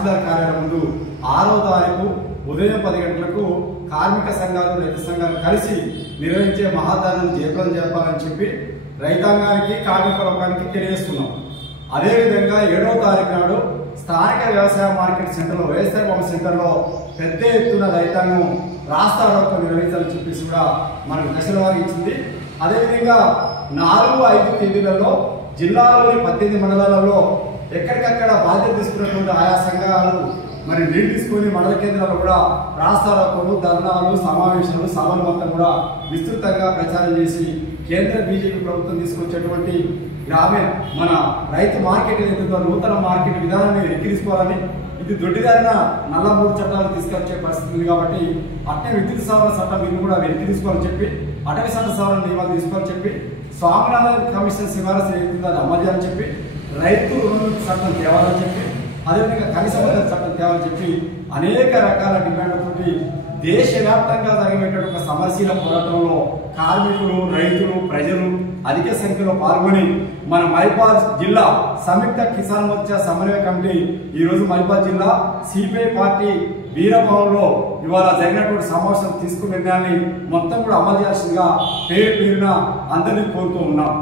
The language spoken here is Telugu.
తహసీల్దార్ కార్యాలయం ముందు 6వ తారీఖు ఉదయం 10 గంటలకు కార్మిక సంఘాలు రైతు సంఘాలు కలిసి నిర్వహించే మహాధర్నాను జయప్రదం చేయాలని చెప్పి రైతాంగానికి కార్మిక లోకానికి తెలియజేస్తున్నాం. అదేవిధంగా 7వ తారీఖు నాడు స్థానిక వ్యవసాయ మార్కెట్ సెంటర్లో వ్యవసాయ బొమ్మ సెంటర్లో పెద్ద ఎత్తున రైతాంగం రాస్తారోకో నిర్వహించాలని చెప్పేసి కూడా మనకు దశల వారీ ఇచ్చింది. అదేవిధంగా 4-5 తేదీలలో జిల్లాలోని 18 మండలాలలో ఎక్కడికక్కడ బాధ్యత తీసుకున్నటువంటి ఆయా సంఘాలు మరి నీళ్ళు తీసుకొని మండల కేంద్రాల్లో కూడా రాస్తారోకోలు, ధర్నాలు, సమావేశాలు, సభలు మొత్తం కూడా విస్తృతంగా ప్రచారం చేసి కేంద్ర బీజేపీ ప్రభుత్వం తీసుకొచ్చేటువంటి మన రైతు మార్కెట్ ఏదైతే నూతన మార్కెట్ విధానాన్ని వెనక్కి ఇది దొడ్డిదారిన నల్ల 3 చట్టాలు తీసుకొచ్చే పరిస్థితి ఉంది. కాబట్టి అట్నే విద్యుత్ సవరణ చట్టం ఇది కూడా వెనక్కి తీసుకోవాలని చెప్పి, అటవీ చట్ట సవరణ నియమాలు తీసుకోవాలని చెప్పి, స్వామినాథన్ కమిషన్ సిఫారసు ఏదైతుందో అది అమలు చేయాలని చెప్పి, రైతు రుణ చట్టం తేవాలని చెప్పి, అదేవిధంగా కనీస మద్దతు చట్టం తేవాలని చెప్పి అనేక రకాల డిమాండ్లతోటి దేశవ్యాప్తంగా జరిగేటువంటి సమరశీల పోరాటంలో కార్మికులు, రైతులు, ప్రజలు అధిక సంఖ్యలో పాల్గొని మన మహిబాద్ జిల్లా సంయుక్త కిసాన్ మోర్చా సమన్వయ కమిటీ ఈ రోజు మహిబాద్ జిల్లా సిపిఐ పార్టీ వీరభవన్లో ఇవాళ జరిగినటువంటి సమావేశం తీసుకున్న నిర్ణయాన్ని మొత్తం కూడా అమలు చేయాల్సిందిగా పేరున అందరినీ కోరుతూ ఉన్నాం.